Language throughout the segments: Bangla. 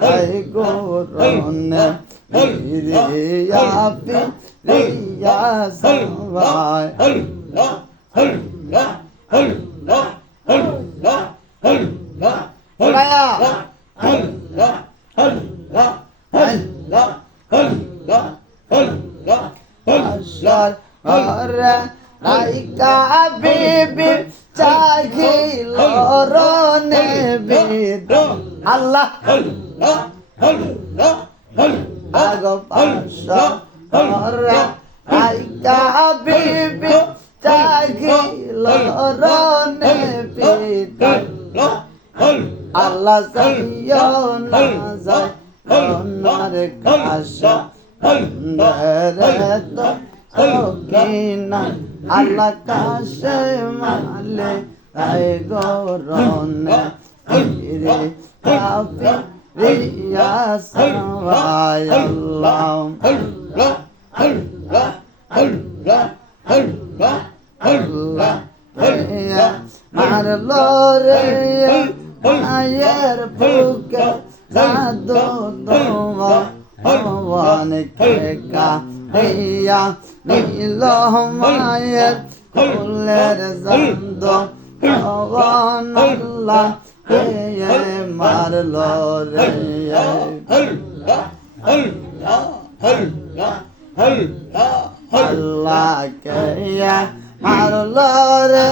তাই গোরনে রিয়া রিয়া সবাই আসর ঘরে নাইকা বিবি চাহিল রনে বিদ আল্লাহ আগ পাশ ঘরে নাইকা বিবি চাহিল রনে বিদ আল্লাহ সাইয়ো না যায় ওনার কাশা রে তো সকিনা আল্লাহ কাশে মালে তাই গরনে রে কাফি রিয়া সবাই আল্লাহ আল্লাহ মারলো রে মায়ের বুকে জাদু দোয়া ভগবান কে কাহিয়া নীল মায়ের কুলের জন্দ ভগবান আল্লাহ কে মারলো রে আল্লাহ কে মারলো রে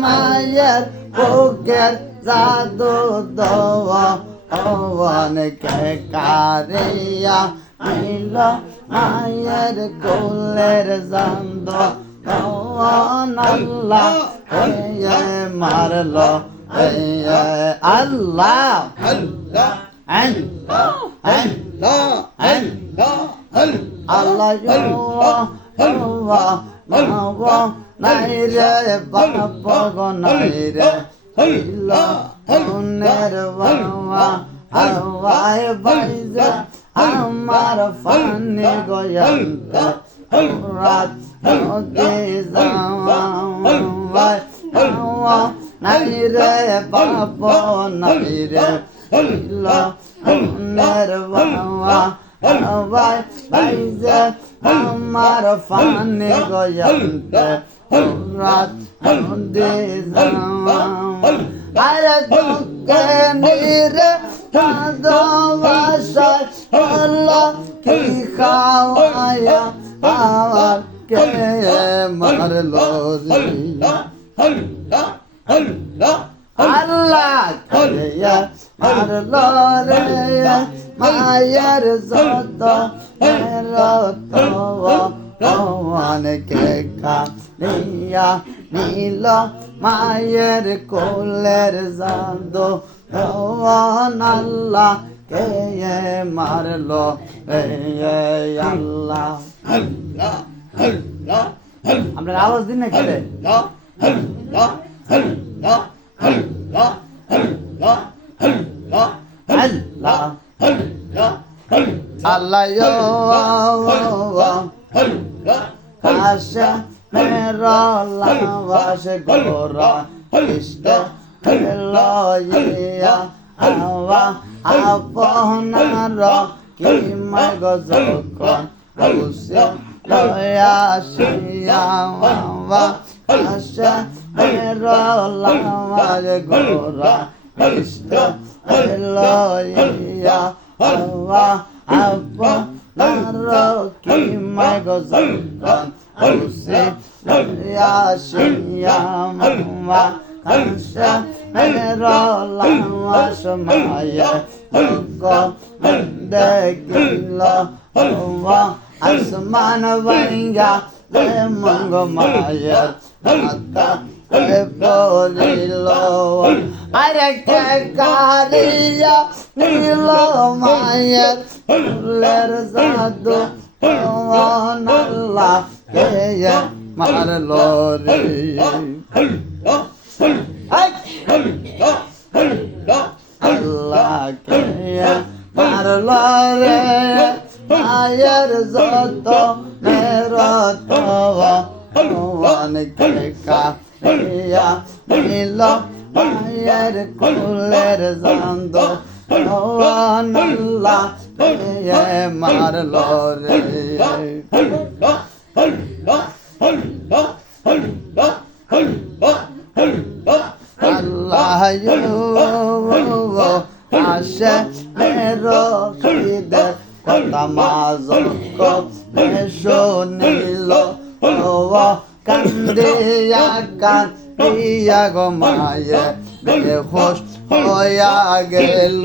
মায়ের বুকের জাদু দোয়া ভগবান কে কারিয়া নীল মায়ের কুলের জন্দ ভগবান আল্লাহ কে মারলো আল্লাহ আল্লাহ নাই রে বাপ গো নাই রে নের বাবা আওয়ায় বাইজা আমার ফানি গয়ন্ত রাত নদী যাওয়ায় আওয়া নাই রে বাপ নাই রে নের বাবা আওয়ায় বাইজা আমার ফানি গয়ন্ত রাত নদী যাওয়ায় আরে দুঃখে নিরে ভালোবাসায় আল্লাহ কি খাওয়ায়া আমার কে মারলো রে আল্লাহ কে মারলো রে মায়ের যত রত ভগবান কে কানিয়া নীল মায়ের কোলের জাদু ভগবান আল্লাহ কে মারলো আল্লাহ আপনার আওয়াজ দিন না খেলে আল্লাহ আশা মেরা লাশ গোরা ইষ্ট লইয়া আওয়া আপনার কি মগ যখন উসে লয়া শিয়া আওয়া আশা মেরা লাশ গোরা ইষ্ট লইয়া আওয়া আপনার কি মগ যখন উসে লয়া শিয়া আওয়া আশা মেরা লাশ মায়া গো দেখিল হওয়া আসমান ভাঙ্গা মঙ্গ মায়ের মাতা পড়িল আরে কে কারিয়া নীল মায়ের ফুলের জাদু আল্লাহ কে মারলো রে আল্লাহ কে মারলো রে মায়ের যত মেরত ভগবান কে কাহিয়া নীল মায়ের কুলের জান্দ আল্লাহ মারলো রে আল্লাহ আসে মেরো খিদের কথা মাজল শুনিল কান্দিয়া কান্দিয়া গো মায়ে বেহুশ হইয়া গেল